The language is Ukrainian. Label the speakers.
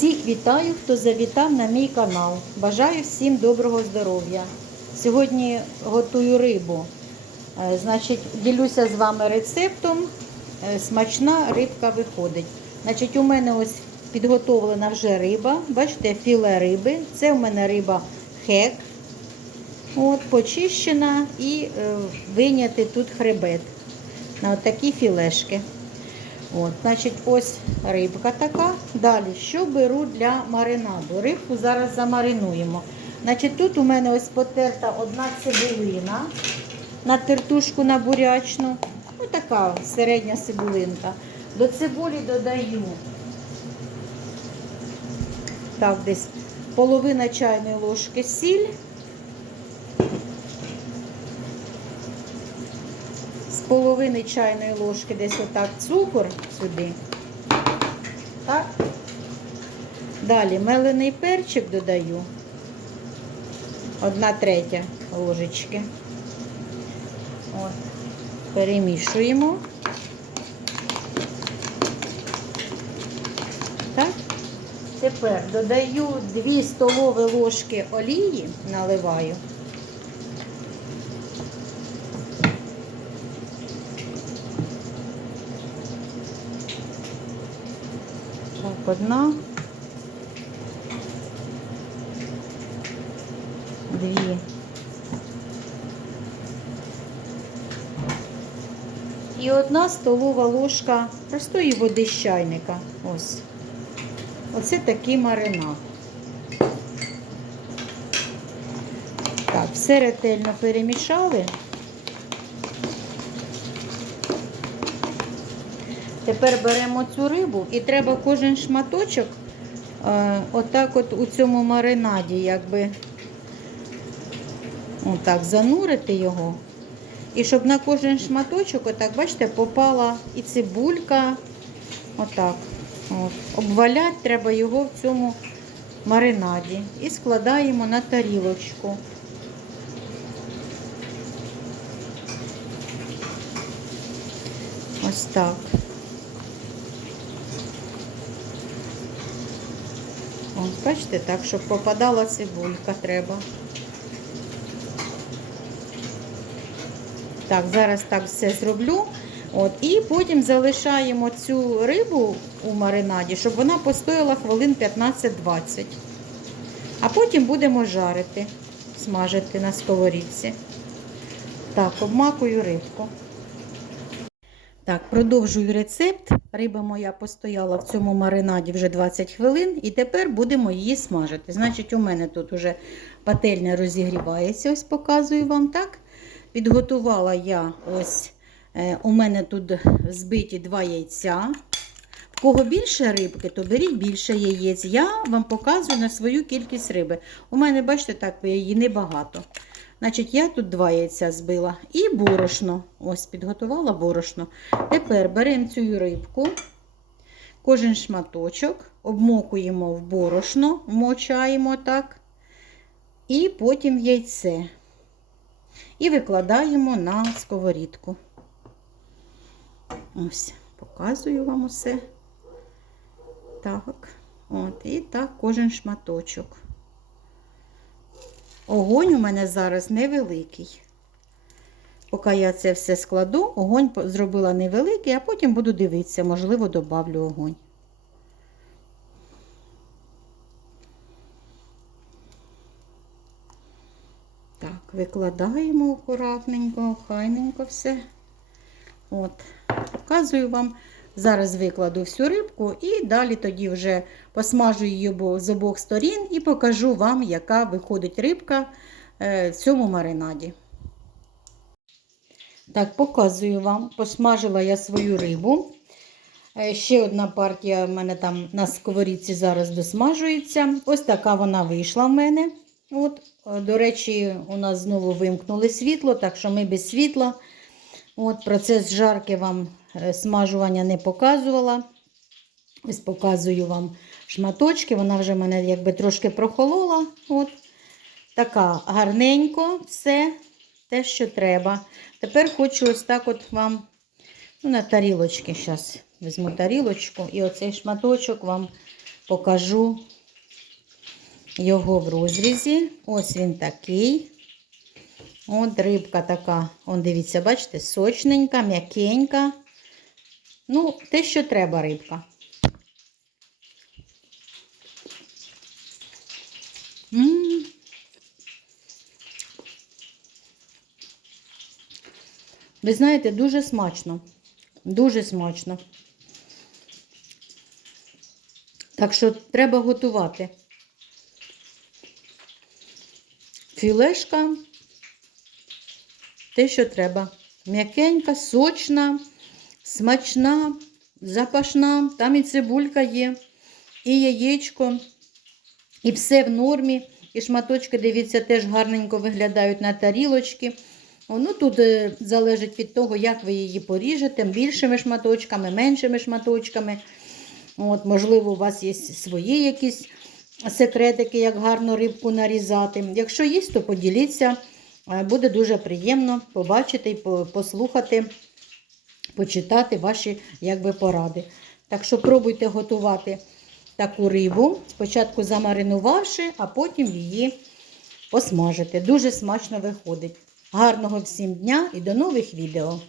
Speaker 1: Всіх вітаю, хто завітав на мій канал. Бажаю всім доброго здоров'я. Сьогодні готую рибу. Е, Значить, ділюся з вами рецептом. Е, Смачна рибка виходить. Значить, у мене ось підготовлена вже риба. Бачите, філе риби. Це у мене риба хек. От, почищена і е, виняти тут хребет на такі філешки. От, значить, ось рибка така. Далі, що беру для маринаду? Рибку зараз замаринуємо. Значить, тут у мене ось потерта одна цибулина на тертушку на бурячну. Ну, така середня цибулинка. До цибулі додаю так, десь половина чайної ложки сіль. Половини чайної ложки десь отак цукор сюди. Так. Далі мелений перчик додаю. Одна третя ложечки. От. Перемішуємо. Так. Тепер додаю 2 столові ложки олії, наливаю. Одна. Дві. І одна столова ложка простої води з чайника. Ось. Оце такий маринад. Так, все ретельно перемішали. Тепер беремо цю рибу і треба кожен шматочок е, отак от у цьому маринаді, якби отак занурити його. І щоб на кожен шматочок, отак, бачите, попала і цибулька. Отак. От. Обвалять треба його в цьому маринаді. І складаємо на тарілочку. Ось так. Ось, бачите, так, щоб попадала цибулька треба. Так, зараз так все зроблю. От, і потім залишаємо цю рибу у маринаді, щоб вона постояла хвилин 15-20. А потім будемо жарити, смажити на сковорідці. Так, обмакую рибку. Так, продовжую рецепт. Риба моя постояла в цьому маринаді вже 20 хвилин, і тепер будемо її смажити. Значить, у мене тут вже пательня розігрівається, ось показую вам так. Підготувала я ось, е, у мене тут збиті два яйця. В кого більше рибки, то беріть більше яєць. Я вам показую на свою кількість риби. У мене, бачите, так, її небагато. Значить, я тут два яйця збила і борошно. Ось, підготувала борошно. Тепер беремо цю рибку, кожен шматочок, обмокуємо в борошно, вмочаємо так. І потім в яйце. І викладаємо на сковорідку. Ось, показую вам усе. Так, от, і так кожен шматочок. Огонь у мене зараз невеликий. Поки я це все складу, огонь зробила невеликий, а потім буду дивитися, можливо, добавлю огонь. Так, викладаємо акуратненько, хайненько все. От, показую вам. Зараз викладу всю рибку і далі тоді вже посмажу її з обох сторін і покажу вам, яка виходить рибка в цьому маринаді. Так, показую вам, посмажила я свою рибу. Ще одна партія в мене там на сковорідці зараз досмажується. Ось така вона вийшла в мене. От, До речі, у нас знову вимкнули світло, так що ми без світла. От, Процес жарки вам смажування не показувала. Ось показую вам шматочки. Вона вже мене якби трошки прохолола. От. Така гарненько, все те, що треба. Тепер хочу ось так от вам ну, на тарілочки. Зараз візьму тарілочку і оцей шматочок вам покажу його в розрізі. Ось він такий. От рибка така, он дивіться, бачите, сочненька, м'якенька. Ну, те, що треба рибка. М. Ви знаєте, дуже смачно. Дуже смачно. Так що треба готувати. Філешка те, що треба. М'якенька, сочна, смачна, запашна. Там і цибулька є, і яєчко, і все в нормі. І шматочки, дивіться, теж гарненько виглядають на тарілочки. Воно тут е, залежить від того, як ви її поріжете, більшими шматочками, меншими шматочками. От, можливо, у вас є свої якісь секретики, як гарно рибку нарізати. Якщо є, то поділіться. Е, Буде дуже приємно побачити послухати, почитати ваші якби, поради. Так що пробуйте готувати таку рибу, спочатку замаринувавши, а потім її посмажити. Дуже смачно виходить. Гарного всім дня і до нових відео!